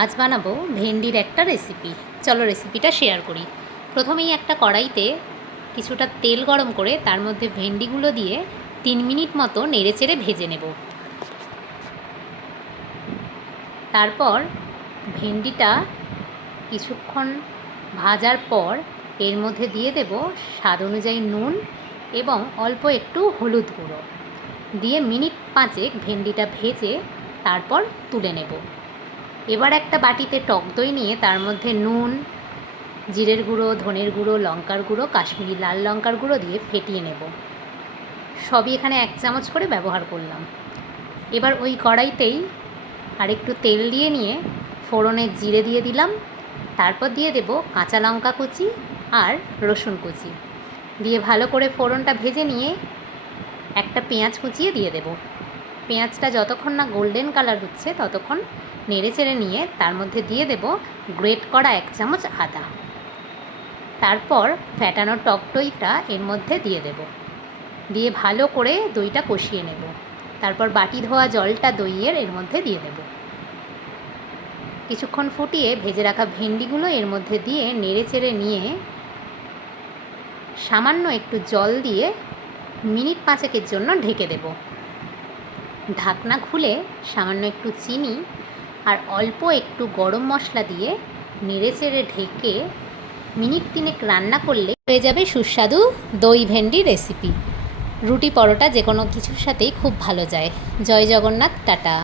আজ বানাবো ভেন্ডির একটা রেসিপি। চলো রেসিপিটা শেয়ার করি। প্রথমেই একটা কড়াইতে কিছুটা তেল গরম করে তার মধ্যে ভেন্ডিগুলো দিয়ে 3 মিনিট মতো নেড়েচেড়ে ভেজে নেব। তারপর ভেন্ডিটা কিছুক্ষণ ভাজার পর এর মধ্যে দিয়ে দেব স্বাদ অনুযায়ী নুন এবং অল্প একটু হলুদ গুঁড়ো দিয়ে মিনিট 5 ভেন্ডিটা ভেজে তারপর তুলে নেব। এবার একটা বাটিতে টক দই নিয়ে তার মধ্যে নুন, জিরের গুঁড়ো, ধনের গুঁড়ো, লঙ্কার গুঁড়ো, কাশ্মীরি লাল লঙ্কার গুঁড়ো দিয়ে ফেটিয়ে নেব। সবই এখানে 1 চামচ করে ব্যবহার করলাম। এবার ওই কড়াইতেই আরেকটু তেল দিয়ে নিয়ে ফোড়নে জিরে দিয়ে দিলাম। তারপর দিয়ে দেব কাঁচা লঙ্কা কুচি আর রসুন কুচি দিয়ে ভালো করে ফোড়নটা ভেজে নিয়ে একটা পেঁয়াজ কুচিয়ে দিয়ে দেব। পেঁয়াজটা যতক্ষণ না গোল্ডেন কালার হচ্ছে ততক্ষণ নেড়ে চেড়ে নিয়ে তার মধ্যে দিয়ে দেব গ্রেট করা 1 চামচ আদা। তারপর ফ্যাটানো টক দইটা এর মধ্যে দিয়ে দেব, দিয়ে ভালো করে দইটা কষিয়ে নেব। তারপর বাটি ধোয়া জলটা দইয়ের এর মধ্যে দিয়ে দেব। কিছুক্ষণ ফুটিয়ে ভেজে রাখা ভেন্ডিগুলো এর মধ্যে দিয়ে নেড়ে চেড়ে নিয়ে সামান্য একটু জল দিয়ে মিনিট 5 জন্য ঢেকে দেব। ঢাকনা খুলে সামান্য একটু চিনি আর অল্প একটু গরম মশলা দিয়ে নেড়েচেড়ে ঢেকে মিনিট 3 রান্না করলে হয়ে যাবে সুস্বাদু দই ভেন্ডি রেসিপি। রুটি পরোটা যে কোনো কিছুর সাথেই খুব ভালো যায়। জয় জগন্নাথ, টাটা।